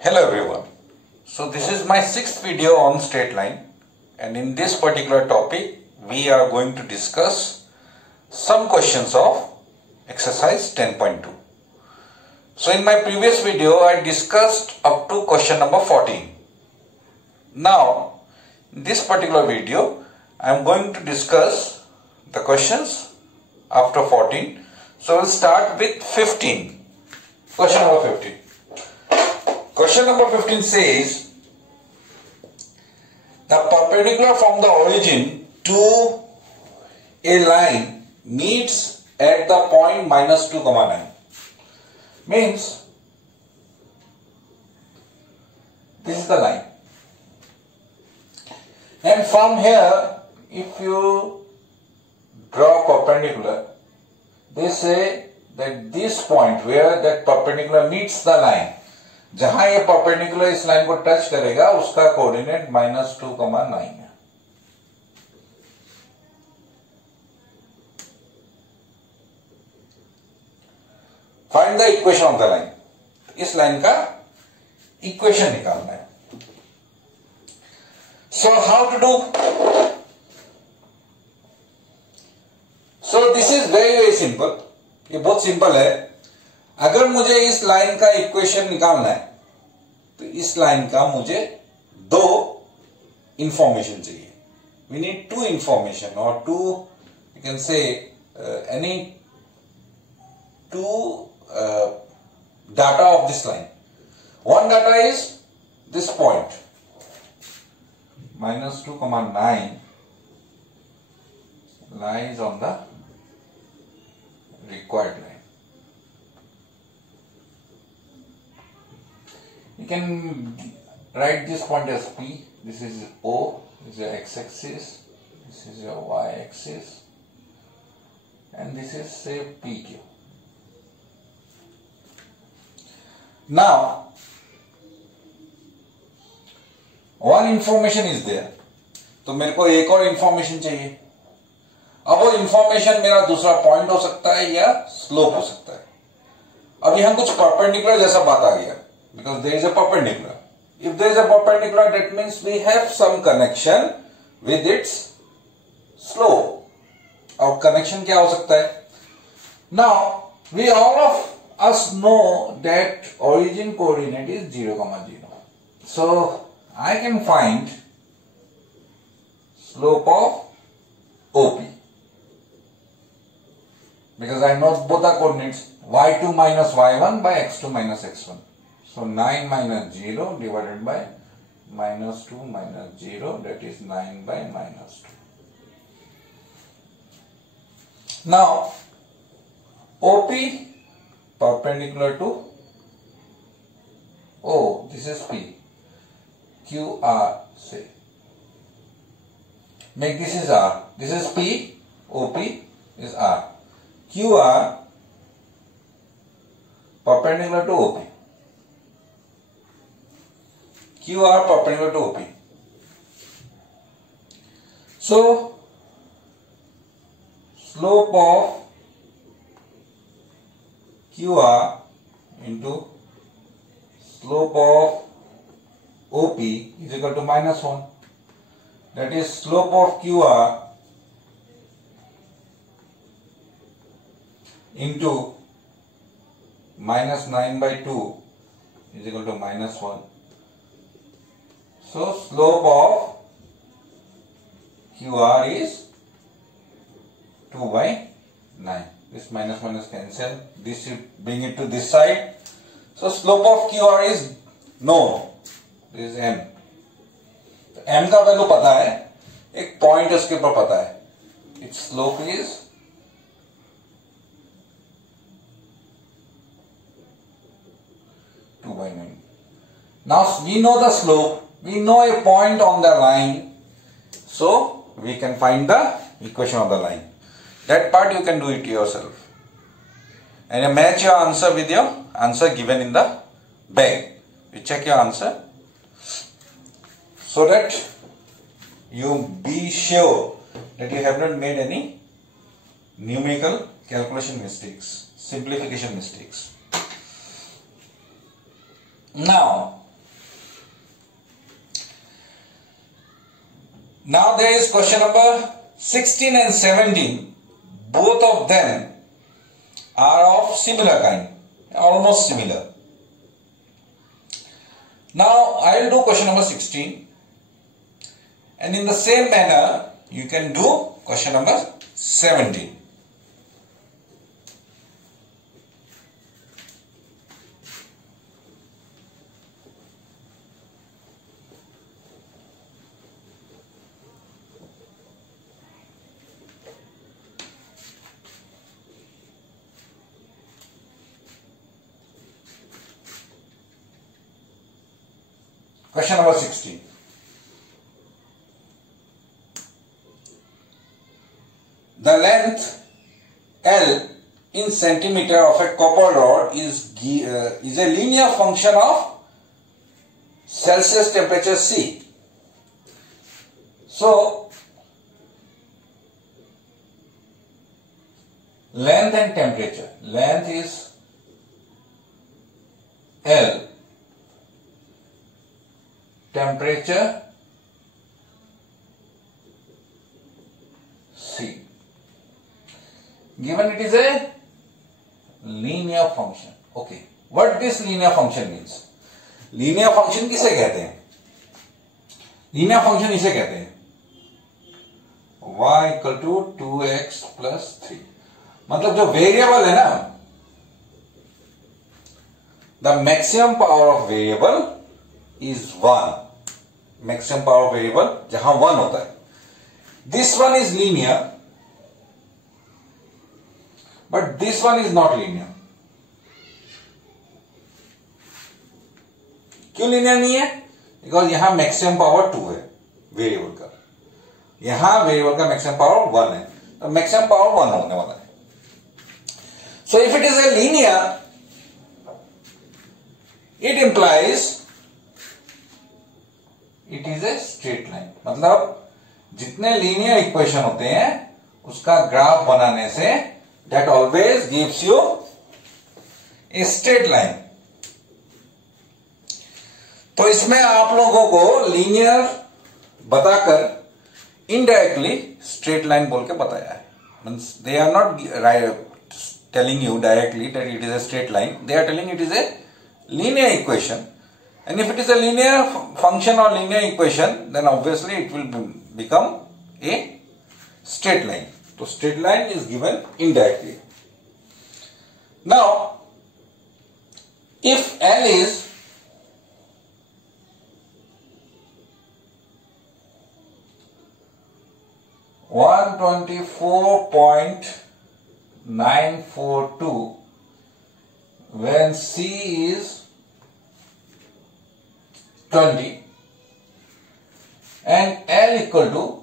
Hello everyone. So this is my sixth video on straight line, and in this particular topic we are going to discuss some questions of exercise 10.2. So in my previous video I discussed up to question number 14. Now in this particular video I am going to discuss the questions after 14. So we'll start with 15. Question number 15. Question number 15 says, the perpendicular from the origin to a line meets at the point minus 2, 9. Means, this is the line. And from here, if you draw perpendicular, they say that this point where that perpendicular meets the line, जहां ये perpendicular इस line को touch करेगा उसका coordinate -2, 9 है. Find the equation of the line. इस line का equation निकालना है. So how to do? So this is very very simple. ये बहुत सिंपल है. अगर मुझे इस लाइन का इक्वेशन निकालना है तो इस लाइन का मुझे दो इंफॉर्मेशन चाहिए. वी नीड टू इंफॉर्मेशन और two you can say any two data of this line. One data is this point -2, 9 lies on the required line. You can write this point as P. This is O. This is your x-axis. This is your y-axis. And this is say PQ. Now, one information is there. तो मेरे को एक और information चाहिए. अब वो information मेरा दूसरा पॉइंट हो सकता है या स्लोप हो सकता है. अब यहां कुछ परपेंडिकुलर जैसा बात आ गया. Because there is a perpendicular. If there is a perpendicular, that means we have some connection with its slope. Our connection क्या हो सकता है? Now, we all of us know that origin coordinate is 0, 0. So, I can find slope of OP. Because I know both the coordinates, y2 minus y1 by x2 minus x1. So 9 minus 0 divided by -2 minus 0, that is 9 by -2. Now OP perpendicular to O, this is P. QR say. Make this is R. This is P. OP is R. QR perpendicular to OP. QR perpendicular to OP. So, slope of QR into slope of OP is equal to -1. That is slope of QR into -9 by 2 is equal to -1. So slope of QR is 2 by 9. This minus minus cancel. This should bring it to this side. So slope of QR is known. This is M. तो M का value पता है. एक point उसके ऊपर पता है. Its slope is 2 by 9. Now we know the slope. We know a point on the line, so we can find the equation of the line. That part you can do it yourself. And you match your answer with your answer given in the bag. You check your answer so that you be sure that you have not made any numerical calculation mistakes, simplification mistakes. Now, Now there is question number 16 and 17. Both of them are of similar kind, almost similar. Now I will do question number 16, and in the same manner you can do question number 17. Question number 16. The length L in centimeter of a copper rod is a linear function of Celsius temperature C. So, length and temperature. Length is L. Temperature C. Given it is a linear function. Okay. What this linear function means? Linear function किसे कहते हैं? Linear function इसे कहते हैं y equal to 2x plus 3. मतलब जो variable है ना, the maximum power of variable is 1. Maximum power of variable जहां 1 होता है. This one is linear, but this one is not linear. क्यों linear नहीं है? Because यहां maximum power 2 है वेरिएबल का, यहां वेरिएबल का maximum power 1 है, तो maximum power 1 होने वाला है. So if it is a linear, it implies it is a straight line. मतलब जितने लीनियर इक्वेशन होते हैं उसका ग्राफ बनाने से that always gives you a straight line. तो इसमें आप लोगों को लीनियर बताकर इनडायरेक्टली स्ट्रेट लाइन बोल के बताया है. Means they are not telling you directly that it is a straight line. They are telling it is a linear equation. And if it is a linear function or linear equation, then obviously it will become a straight line. So straight line is given indirectly. Now, if L is (124.942) when C is 20 and L equal to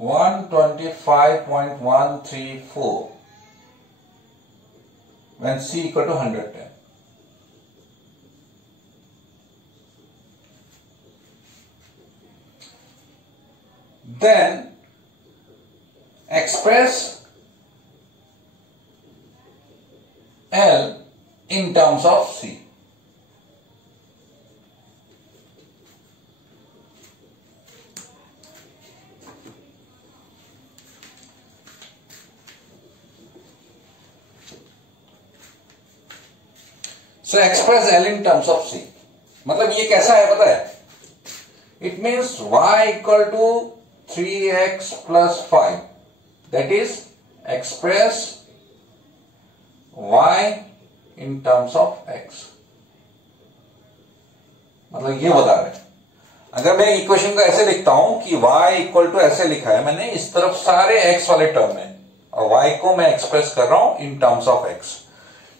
125.134 when C equal to 110. Then express L in terms of C. So express L in terms of C. मतलब ये कैसा है पता है? It means y equal to 3x plus 5. That is express y in terms of x. मतलब ये बता रहे हैं. अगर मैं इक्वेशन को ऐसे लिखता हूं कि y इक्वल टू ऐसे लिखा है मैंने, इस तरफ सारे x वाले टर्म है और y को मैं एक्सप्रेस कर रहा हूं इन टर्म्स ऑफ x.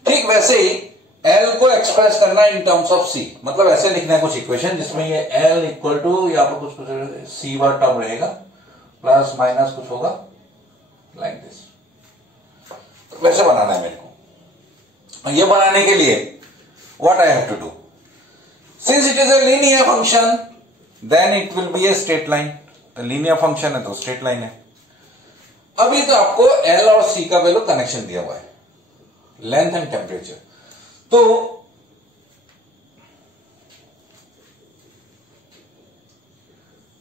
ठीक वैसे ही L को एक्सप्रेस करना इन टर्म्स ऑफ C. मतलब ऐसे लिखना है कुछ इक्वेशन जिसमें ये L इक्वल टू यहाँ पर कुछ C वाला टर्म रहेगा प्लस माइनस कुछ होगा लाइक दिस. वैसे बनाना है मेरे को. ये बनाने के लिए what I have to do? Since it is a linear function, then it will be a straight line. Linear function है तो straight line है. अभी तो आपको L और C का वैल्यू कनेक्शन दिया हुआ है, लेंथ एंड टेम्परेचर. तो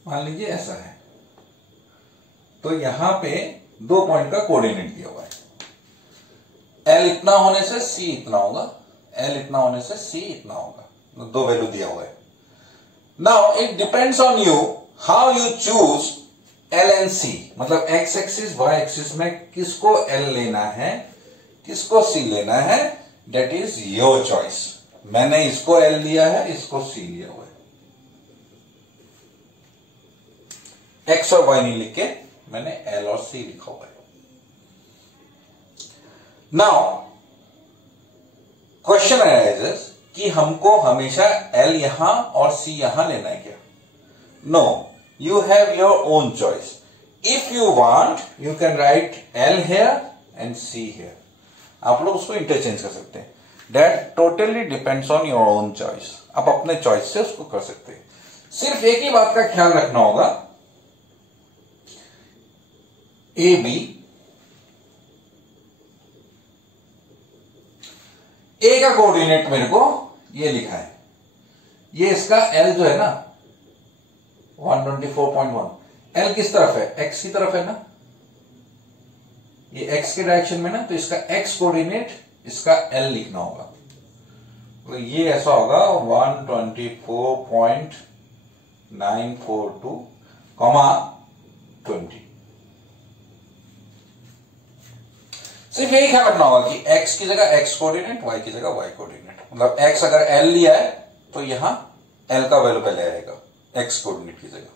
मान लीजिए ऐसा है, तो यहां पे 2 पॉइंट का कोऑर्डिनेट दिया हुआ है। एल इतना होने से सी इतना होगा, एल इतना होने से सी इतना होगा, 2 वैल्यू दिया हुआ है। Now it depends on you how you choose L and C, मतलब एक्स एक्सिस वाई एक्सिस में किसको एल लेना है किसको सी लेना है, डेट इज योर चॉइस। मैंने इसको एल लिया है, इसको सी लिया हुआ है। एक्स और वाई नहीं लिख के मैंने एल और सी लिखा हुआ है। नाउ क्वेश्चन अराइजेस कि हमको हमेशा एल यहां और सी यहां लेना है क्या? No, you have your own choice. If you want you can write L here and C here. आप लोग उसको इंटरचेंज कर सकते हैं। That totally depends on your own choice. आप अपने चॉइस से उसको कर सकते हैं। सिर्फ एक ही बात का ख्याल रखना होगा, ए बी, ए का कोऑर्डिनेट मेरे को ये लिखा है, ये इसका एल जो है ना 124.1, एल किस तरफ है? एक्स की तरफ है ना, ये एक्स के डायरेक्शन में ना, तो इसका एक्स कोऑर्डिनेट इसका एल लिखना होगा। तो ये ऐसा होगा 124.942, 20। सिर्फ यही ख्याल रखना होगा कि x की जगह x कोऑर्डिनेट, y की जगह y कोऑर्डिनेट। मतलब x अगर l लिया है तो यहां l का वैल्यू पहले आएगा x कोऑर्डिनेट की जगह।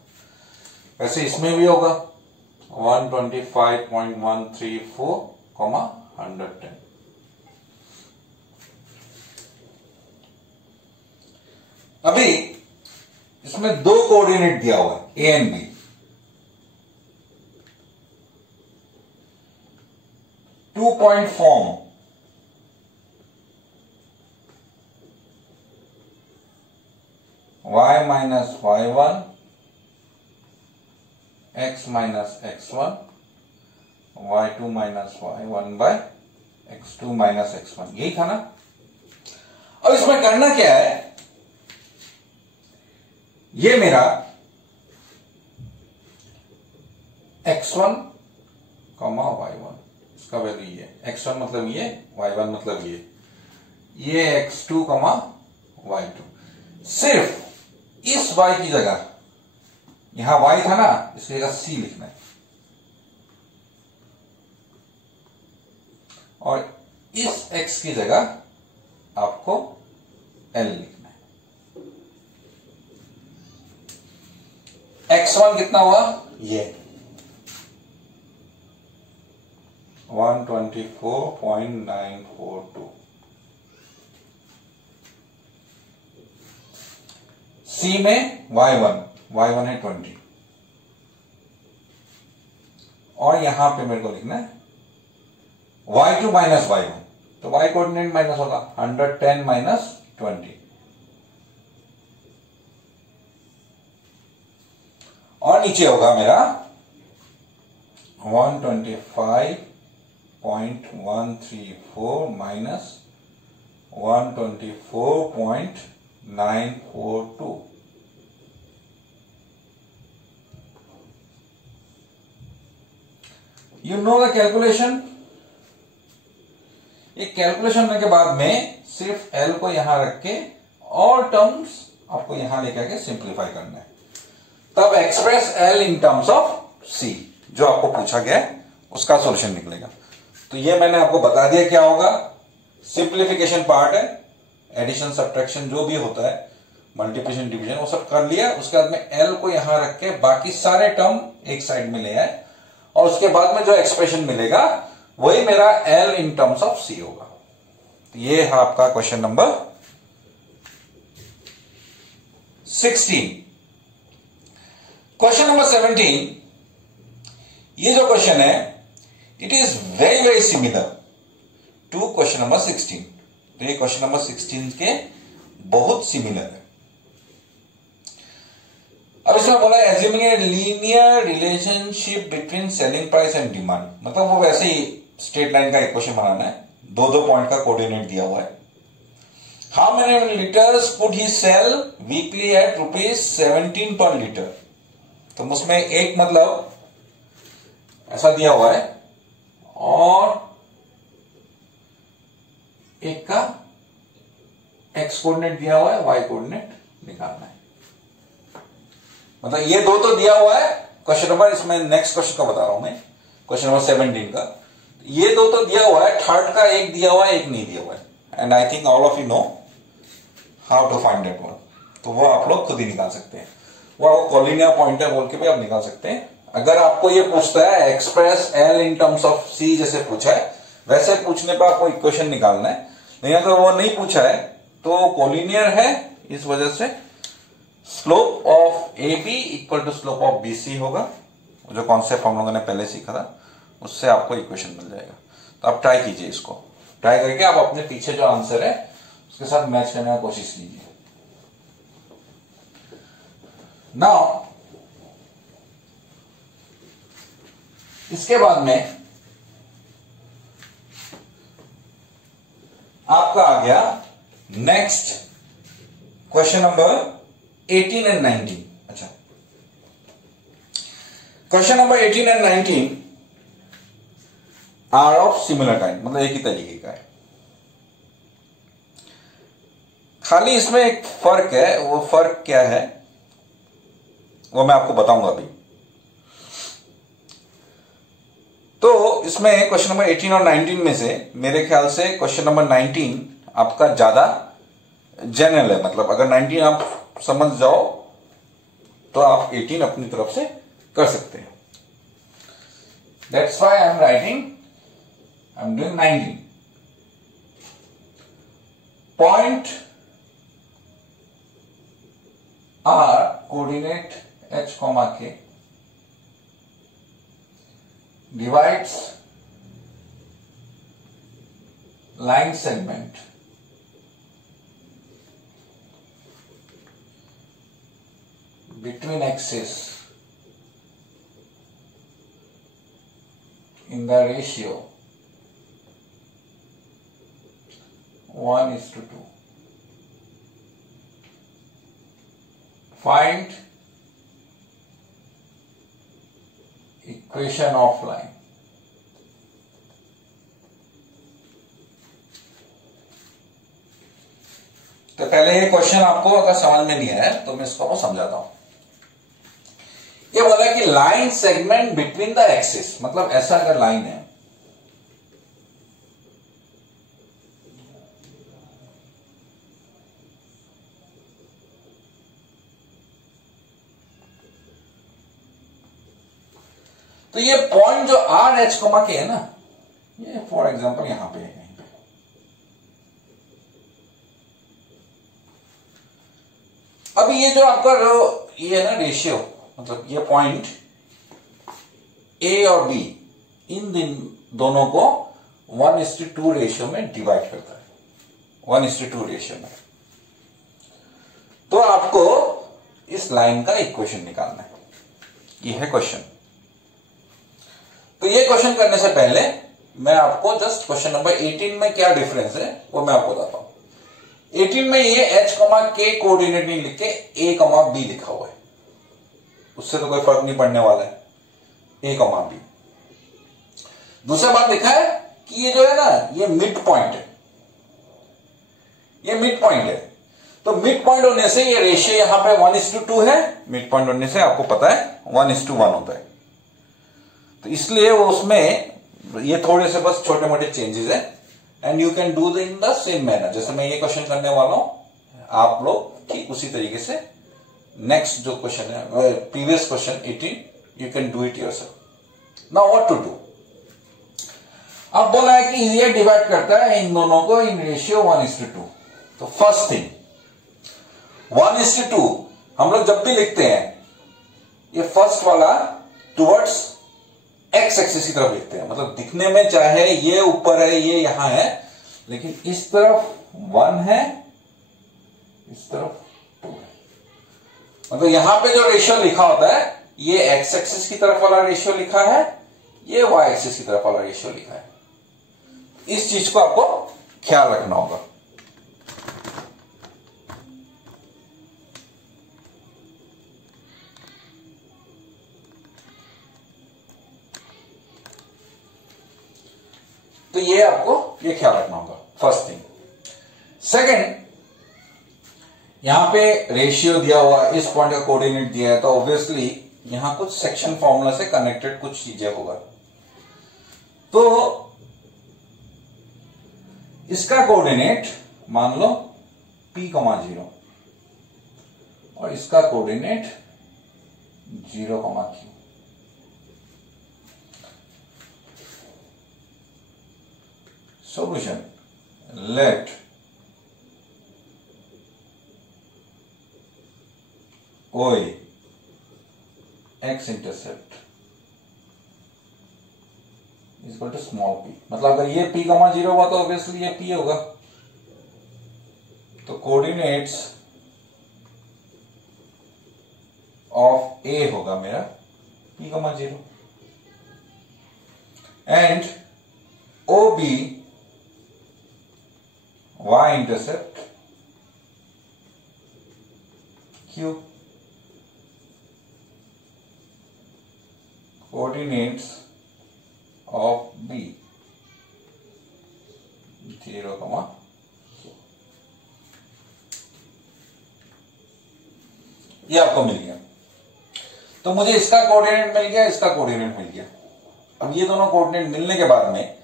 वैसे इसमें भी होगा 125.134, 110। अभी इसमें 2 कोऑर्डिनेट दिया हुआ है, a and b। 2 point form y minus y1, x minus x1, y2 minus y1 by x2 minus x1। यही था ना। अब इसमें करना क्या है, ये मेरा x1, y1, इसका वैल्यू ये, x1 मतलब ये, y1 मतलब ये x2, y2। सिर्फ इस y की जगह, यहां y था ना, इसकी जगह c लिखना है, और इस x की जगह आपको l लिखना है। x1 कितना हुआ? ये 124.942। C में y1 है 20, और यहां पे मेरे को लिखना है y2 माइनस y1, तो y कोऑर्डिनेट माइनस होगा 110 माइनस 20, और नीचे होगा मेरा 125.134 minus 124.942। You know the calculation. ये कैलकुलेशन होने के बाद में सिर्फ एल को यहां रख के और टर्म्स आपको यहां लेकर के सिंप्लीफाई करना है, तब express L in terms of C, जो आपको पूछा गया है उसका सॉल्यूशन निकलेगा। तो ये मैंने आपको बता दिया क्या होगा। सिंप्लीफिकेशन पार्ट है, एडिशन सब्ट्रैक्शन जो भी होता है, मल्टीप्लिकेशन डिवीजन, वो सब कर लिया। उसके बाद में एल को यहां रख के बाकी सारे टर्म एक साइड में ले आए, और उसके बाद में जो एक्सप्रेशन मिलेगा वही मेरा एल इन टर्म्स ऑफ सी होगा। तो ये है आपका क्वेश्चन नंबर 16। क्वेश्चन नंबर 17, ये जो क्वेश्चन है it is very very similar to question number 16। तो ये क्वेश्चन नंबर 16 के बहुत सिमिलर है। अब इसमें बोला है assuming a linear relationship between selling price and demand, मतलब वो वैसे ही स्ट्रेट लाइन का एक क्वेश्चन बनाना है, 2 पॉइंट का कोऑर्डिनेट दिया हुआ है। How many litres could he sell weekly at ₹17 per litre? तो उसमें एक मतलब ऐसा दिया हुआ है और एक का एक्स कोऑर्डिनेट दिया हुआ है, वाई कोऑर्डिनेट निकालना है। मतलब ये दो तो दिया हुआ है क्वेश्चन नंबर, इसमें नेक्स्ट क्वेश्चन का बता रहा हूं मैं, क्वेश्चन नंबर 17 का। ये दो तो दिया हुआ है, थर्ड का एक दिया हुआ है, एक नहीं दिया हुआ है। And I think all of you know how to find that one. तो वो आप लोग खुद ही निकाल सकते हैं, वो आपको कॉलिनियर पॉइंट है बोल के भी आप निकाल सकते हैं। अगर आपको ये पूछता है express L in terms of C जैसे पूछा है, वैसे पूछने पर आपको इक्वेशन निकालना है। लेकिन अगर वो नहीं पूछा है तो कॉलिनियर है, इस वजह से slope of A B equal to slope of B C होगा। जो कॉन्सेप्ट हम लोगों ने पहले सीखा था उससे आपको इक्वेशन मिल जाएगा। तो आप ट्राई कीजिए, इसको ट्राई करके आप अपने पीछे जो आंसर है उसके साथ मैच करने की कोशिश कीजिए। नाउ इसके बाद में आपका आ गया नेक्स्ट क्वेश्चन नंबर 18 एंड 19। अच्छा, question number 18 and 19 are of similar kind, मतलब एक ही तरीके का है। खाली इसमें एक फर्क है, वो फर्क क्या है वो मैं आपको बताऊंगा अभी। तो इसमें क्वेश्चन नंबर 18 और 19 में से मेरे ख्याल से क्वेश्चन नंबर 19 आपका ज्यादा जनरल है। मतलब अगर 19 आप समझ जाओ तो आप 18 अपनी तरफ से कर सकते हैं। That's why I am doing 19। Point are coordinate h, k divides line segment between axes in the ratio 1:2. Find equation of line. तो पहले ये क्वेश्चन आपको अगर समझ में नहीं आया तो मैं इसको समझाता हूं। ये बोला कि line segment between the axis, मतलब ऐसा अगर लाइन है, तो ये पॉइंट जो आर एच कोमा के है ना, ये फॉर एग्जांपल यहां पे है, कहीं पे। अब ये जो आपका ये है ना रेशियो, मतलब ये पॉइंट ए और बी, इन दोनों को 1:2 रेशियो में डिवाइड करता है, 1:2 रेशियो में। तो आपको इस लाइन का इक्वेशन निकालना है। ये है क्वेश्चन। तो ये क्वेश्चन करने से पहले मैं आपको जस्ट क्वेश्चन नंबर 18 में क्या डिफरेंस है वो मैं आपको बताता हूं। 18 में ये h, k कोऑर्डिनेट नहीं लिख के a, b लिखा हुआ है, उससे तो कोई फर्क नहीं पड़ने वाला है, a, b। दूसरा बात लिखा है कि ये जो है ना, ये मिड पॉइंट है, ये मिड पॉइंट है। तो मिड पॉइंट होने से ये रेशियो यहां पे 1:2 है, मिड पॉइंट होने से आपको पता है 1:1 होता है। तो इसलिए वो उसमें ये थोड़े से बस छोटे मोटे चेंजेस है, and you can do in the same manner. जैसे मैं ये क्वेश्चन करने वाला हूं, आप लोग ठीक उसी तरीके से नेक्स्ट जो क्वेश्चन है, previous question 18, you can do it yourself. Now what to do. अब बोला है कि ये डिवाइड करता है इन दोनों को इन रेशियो 1:2। तो फर्स्ट थिंग 1:2 हम लोग जब भी लिखते हैं, ये फर्स्ट वाला टुवर्ड्स एक्स एक्सिस की तरफ लिखते हैं। मतलब दिखने में चाहे ये ऊपर है, ये यहां है, लेकिन इस तरफ 1 है, इस तरफ 2 है। मतलब यहां पे जो रेशियो लिखा होता है, ये एक्स एक्सिस की तरफ वाला रेशियो लिखा है, ये वाई एक्सिस की तरफ वाला रेशियो लिखा है। इस चीज को आपको ख्याल रखना होगा। तो ये आपको ये ख्याल रखना होगा, फर्स्ट थिंग। सेकंड, यहां पे रेशियो दिया हुआ, इस पॉइंट का कोऑर्डिनेट दिया है, तो ऑब्वियसली यहां कुछ सेक्शन फॉर्मूला से कनेक्टेड कुछ चीजें होगा। तो इसका कोऑर्डिनेट मान लो p,0 और इसका coordinate 0,q। Solution, let OA x intercept equal to small p। मतलब अगर ये p,0 हुआ तो ऑब्वियसली ये p होगा। तो कोऑर्डिनेट्स ऑफ A होगा मेरा p,0 and OB y intercept q। Coordinates of B 0, ये आपको मिल गया। तो मुझे इसका कोऑर्डिनेट मिल गया, इसका कोऑर्डिनेट मिल गया। अब ये दोनों कोऑर्डिनेट मिलने के बाद में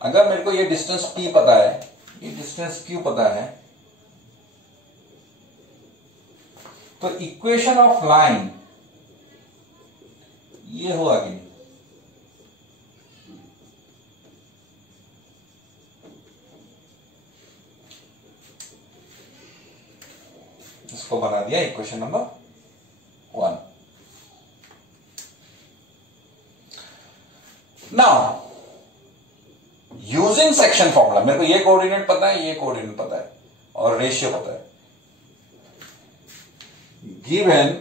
अगर मेरे को ये डिस्टेंस P पता है, ये डिस्टेंस Q पता है, तो इक्वेशन ऑफ लाइन ये होगा कि नहीं? इसको बना दिया equation number 1। Now using section formula, मेरे को ये कोऑर्डिनेट पता है, ये कोऑर्डिनेट पता है और रेशियो पता है। Given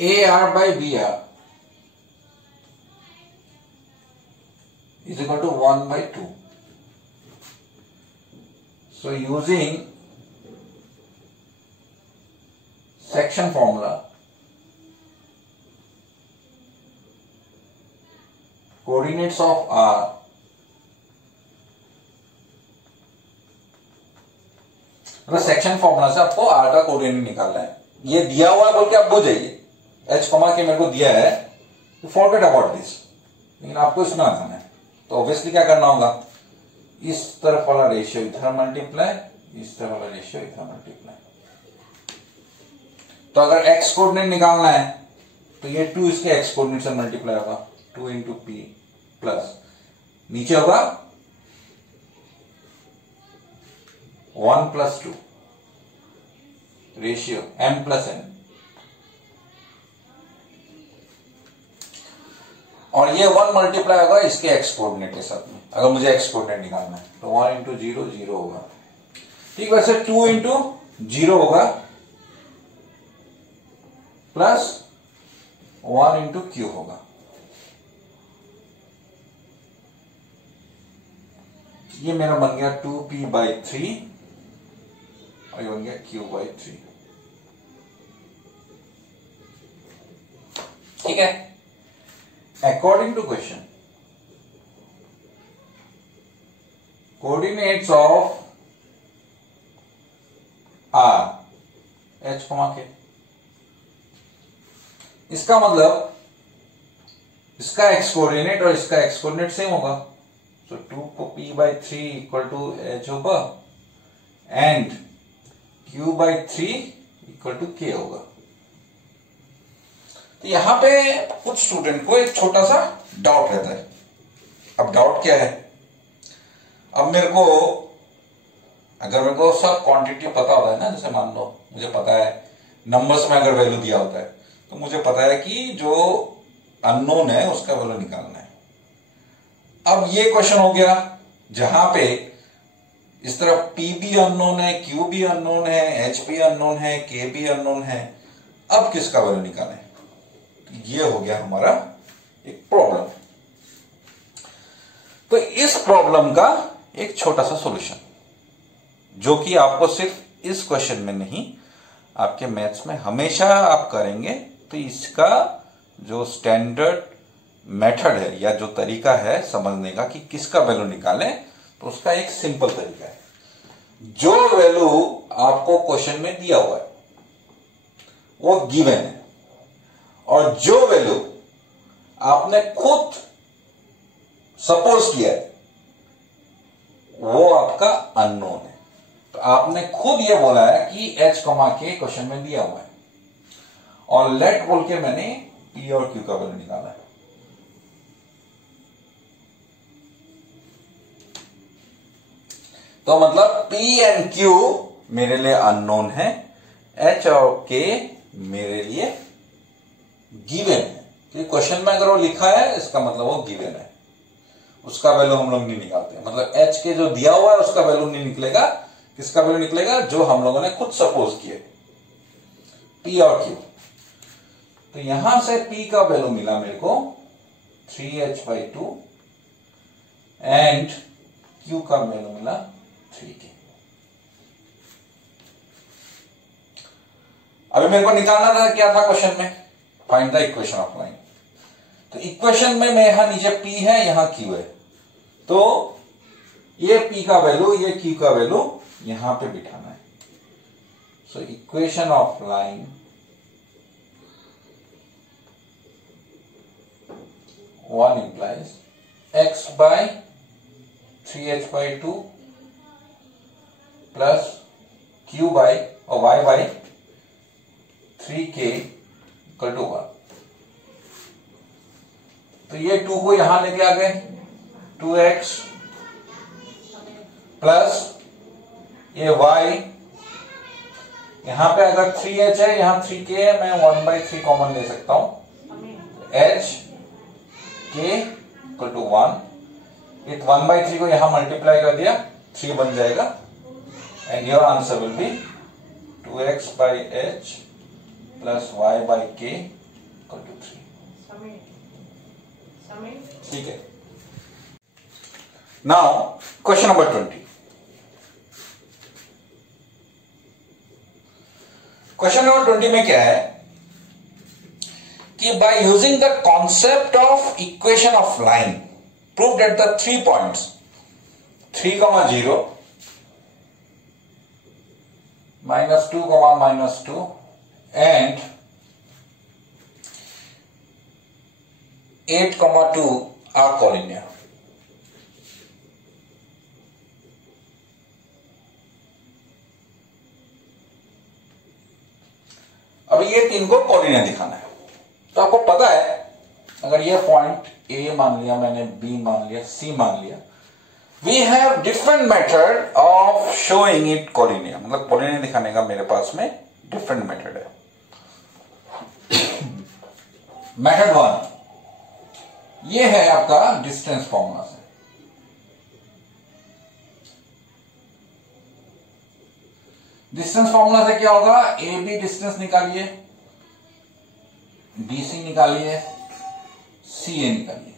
AR by BR is equal to 1/2. So using section formula, coordinates of R मतलब सेक्शन फॉर्मूला से आपको R का कोऑर्डिनेट निकालना है। ये दिया हुआ है बोल के आप भूल जाइए, H के मेरे को दिया है, फॉरगेट अबाउट दिस, लेकिन आपको इसमें आना है। तो ऑब्वियसली क्या करना होगा, इस तरफ वाला रेशियो इधर मल्टीप्लाई, इस तरफ वाला रेशियो इधर मल्टीप्लाई। तो अगर x कोऑर्डिनेट निकालना है तो ये 2 इसके x कोऑर्डिनेट से मल्टीप्लाई होगा, 2 इंटू p प्लस नीचे होगा 1 plus 2 ratio m plus n, और ये 1 मल्टीप्लाई होगा इसके x कोऑर्डिनेट के साथ में। अगर मुझे x कोऑर्डिनेट निकालना है तो 1 इंटू 0 0 होगा, ठीक। वैसे 2 इंटू 0 होगा प्लस 1 इंटू क्यू होगा। ये मेरा बन गया 2p/3 और ये बन गया q/3, ठीक है। According to question, coordinates of R H, K, इसका मतलब इसका x कोऑर्डिनेट और इसका x कोऑर्डिनेट सेम होगा, तो 2p/3 इक्वल टू h होगा and q/3 equal to k होगा। तो यहां पे कुछ स्टूडेंट को एक छोटा सा डाउट रहता है। अब डाउट क्या है, अब मेरे को अगर मेरे को सब क्वांटिटी पता होता है ना, जैसे मान लो मुझे पता है नंबर्स में अगर वैल्यू दिया होता है तो मुझे पता है कि जो अननोन है उसका वैल्यू निकालना है। अब ये क्वेश्चन हो गया जहां पे इस तरफ P भी अननोन है, Q भी अननोन है, H भी अननोन है, K भी अननोन है। अब किसका वैल्यू निकालें? ये हो गया हमारा एक प्रॉब्लम। तो इस प्रॉब्लम का एक छोटा सा सॉल्यूशन जो कि आपको सिर्फ इस क्वेश्चन में नहीं, आपके मैथ्स में हमेशा आप करेंगे, तो इसका जो स्टैंडर्ड मेथड है या जो तरीका है समझने का कि किसका वैल्यू निकालें, तो उसका एक सिंपल तरीका है। जो वैल्यू आपको क्वेश्चन में दिया हुआ है वो गिवन है, और जो वैल्यू आपने खुद सपोज किया है वो आपका अननोन है। तो आपने खुद ये बोला है कि h, k क्वेश्चन में दिया हुआ है, और लेट बोल के मैंने p और q का वैल्यू निकाला है। तो मतलब p एंड q मेरे लिए अननोन है, h और k मेरे लिए गिवन है। क्योंकि क्वेश्चन में अगर वो लिखा है इसका मतलब वो गिवन है, उसका वैल्यू हम लोग नहीं निकालते। मतलब h के जो दिया हुआ है उसका वैल्यू नहीं निकलेगा, किसका वैल्यू निकलेगा? जो हम लोगों ने खुद सपोज किए, p और q। तो यहां से p का वैल्यू मिला मेरे को 3h/2 एंड q का वैल्यू मिला 3k। अभी मेरे को निकालना था, क्या था क्वेश्चन में? Find the equation of line. तो इक्वेशन में मैं यहां नीचे p है, यहां q है, तो ये p का वैल्यू, ये q का वैल्यू यहां पे बिठाना है। सो equation of line one implies x by 3h/2 plus q by और y by 3k equal to 1। तो ये 2 को यहां लेके आ गए, 2x प्लस ये y, यहां पे अगर 3h है, यहां 3k है, मैं 1/3 कॉमन ले सकता हूं, h k इक्वल टू 1। इस 1/3 को यहां मल्टीप्लाई कर दिया, 3 बन जाएगा, and your answer will be 2x/h plus y/k equal to 3। ठीक है। Now question number 20। Question number 20 में क्या है कि by using the concept of equation of line prove that the 3 points 3, 0 -2, -2 and 8, 2 are collinear। अब ये 3 को कॉलिनियर दिखाना है। तो आपको पता है, अगर ये पॉइंट A मान लिया मैंने, B मान लिया, C मान लिया, we have different method of showing it collinear. मतलब कॉलिनियर दिखाने का मेरे पास में डिफरेंट मेथड है। मेथड 1 ये है आपका डिस्टेंस फॉर्मूला से। डिस्टेंस फॉर्मूला से क्या होगा? ए बी डिस्टेंस निकालिए, BC निकालिए, CA निकालिए।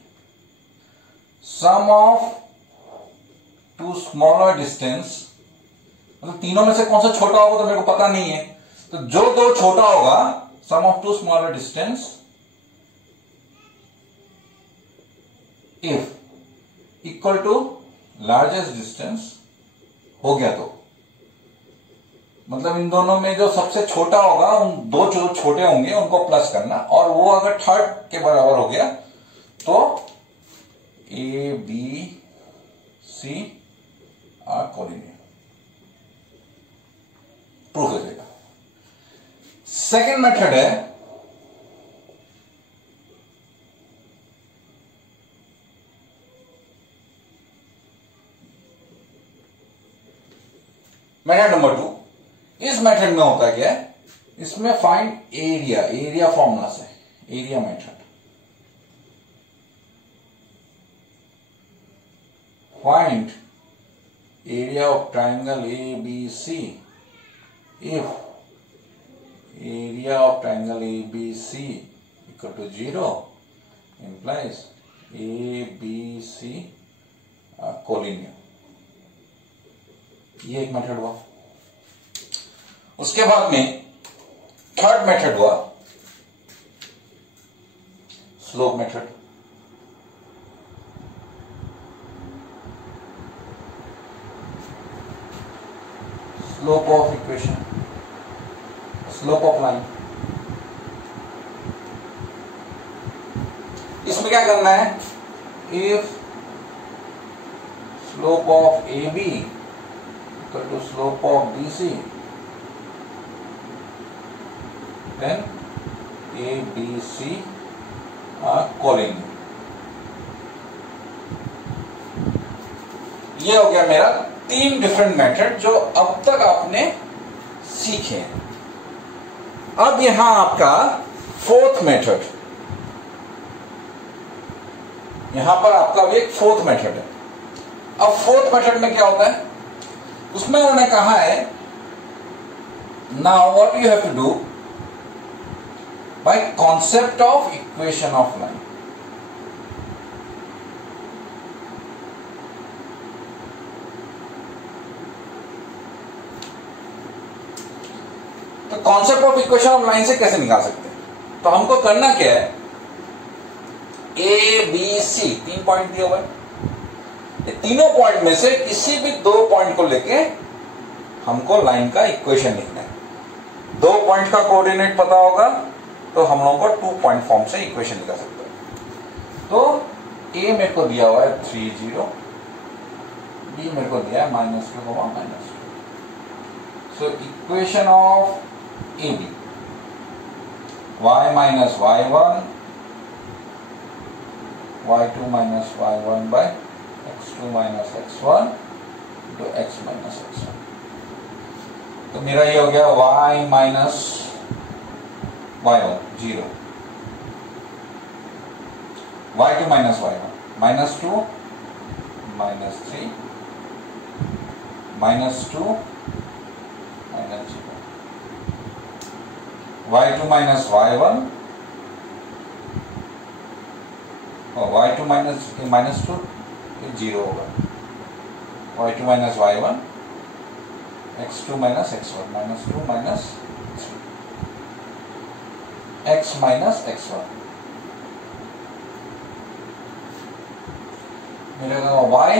सम ऑफ 2 स्मॉलर डिस्टेंस, मतलब तीनों में से कौन सा छोटा होगा तो मेरे को पता नहीं है, तो जो 2 छोटा होगा, sum of 2 smaller distance if equal to largest distance हो गया, तो मतलब इन दोनों में जो सबसे छोटा होगा, उन 2 जो छोटे होंगे उनको प्लस करना, और वो अगर थर्ड के बराबर हो गया तो A B C are collinear. Proof हो जाएगा। सेकेंड मेथड है मेथड नंबर 2। इस मेथड में होता क्या है, इसमें फाइंड एरिया, एरिया फॉर्मूला से, area method. Find area of triangle ABC if area of triangle ABC equal to 0 implies ABC are collinear। ये एक मेथड हुआ। उसके बाद में थर्ड मेथड हुआ slope method. Slope of equation, slope of line. इसमें क्या करना है, if slope of A B equal to slope of B C, then A B C are collinear. ये हो गया मेरा 3 डिफरेंट मेथड जो अब तक आपने सीखे हैं। अब यहां आपका 4th मेथड, यहां पर आपका भी एक 4th मेथड है। अब 4th मेथड में क्या होता है, उसमें उन्होंने कहा है now what you have to do by concept of equation of line. तो concept of equation of line से कैसे निकाल सकते हैं, तो हमको करना क्या है, ए बी सी 3 पॉइंट दिया हुआ है, ये तीनों पॉइंट में से किसी भी 2 पॉइंट को लेके हमको लाइन का इक्वेशन लिखना है। 2 पॉइंट का कोऑर्डिनेट पता होगा तो हम लोगों को 2 पॉइंट फॉर्म से इक्वेशन लिखा सकते हैं। तो ए मेरे को दिया हुआ है 3 0, बी मेरे को दिया है -2, -2। So equation of A B, y minus y1, y2 minus y1 by x2 minus x1 into x minus x1। तो मेरा ये हो गया y minus y1 0, y2 minus y1 -2 -3 -2 -0, y2 minus y1 और y2 -2 0 होगा, y2 minus y1 x2 minus x1 -2 -3 x minus x1। मेरा y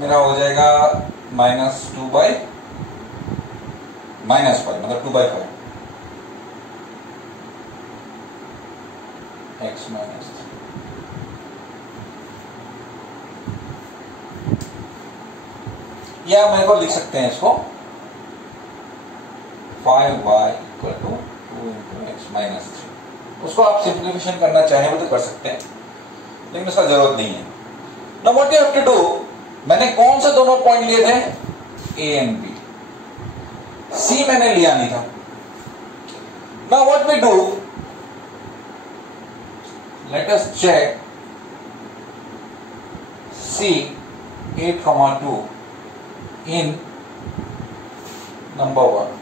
मेरा हो जाएगा -2 by -5 मतलब 2/5 x minus 3। या मेरे को लिख सकते हैं इसको 5y equal to 2 into x minus 3। उसको आप सिंप्लीफिकेशन करना चाहें वो तो कर सकते हैं, लेकिन उसका जरूरत नहीं है। Now what you have to do, मैंने कौन से दोनों पॉइंट लिए थे, ए एंड बी, सी मैंने लिया नहीं था। Now what we do, let us check C 8,2 in number 1।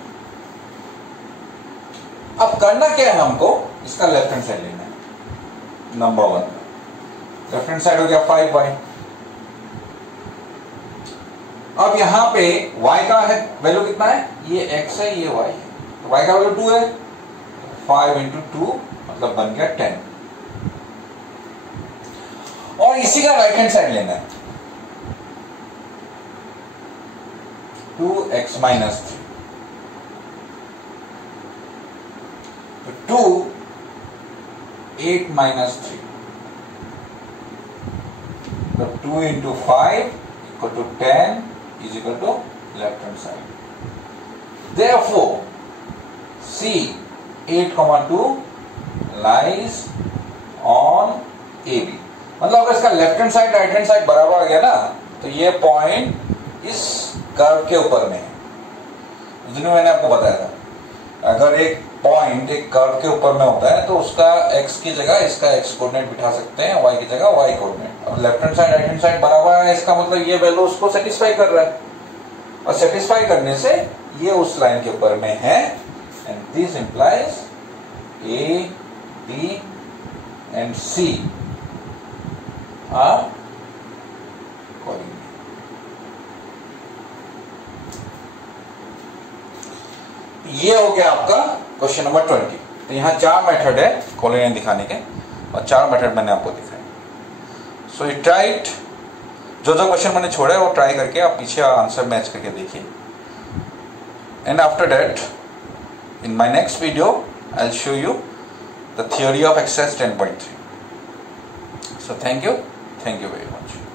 अब करना क्या है हमको, इसका लेफ्ट हैंड साइड लेना है। नंबर 1 लेफ्ट हैंड साइड हो गया 5y। अब यहां पे y का है वैल्यू कितना है, ये x है ये y है, तो y का वैल्यू 2 है, 5 into 2 मतलब बन गया 10। और इसी का राइट हैंड साइड लेना है, 2x minus 3, तो 2 8 minus 3, तो 2 into 5 equal to 10 is equal to left hand side। Therefore C 8,2 lies on AB। मतलब अगर इसका left hand side right hand side बराबर आ गया ना, तो ये पॉइंट इस कर्व के ऊपर में है। जिन्हें मैंने आपको बताया था, अगर एक पॉइंट एक कर्व के ऊपर में होता है तो उसका x की जगह इसका x कोऑर्डिनेट बिठा सकते हैं, y की जगह y कोऑर्डिनेट। अब left hand side right hand side बराबर है, इसका मतलब ये वैल्यू उसको सेटिस्फाई कर रहा है, और सेटिस्फाई करने से ये उस लाइन के ऊपर में है। And this implies A, B and C are coordinate. ये हो गया आपका क्वेश्चन नंबर 20। तो यहाँ 4 मेथड है कोऑर्डिनेट दिखाने के, और 4 मेथड मैंने आपको दिखाए। सो इट राइट, जो जो क्वेश्चन मैंने छोड़ा है वो ट्राई करके आप पीछे आंसर मैच करके देखिए। And after that, in my next video, I'll show you the theory of exercise 10.3. So thank you very much.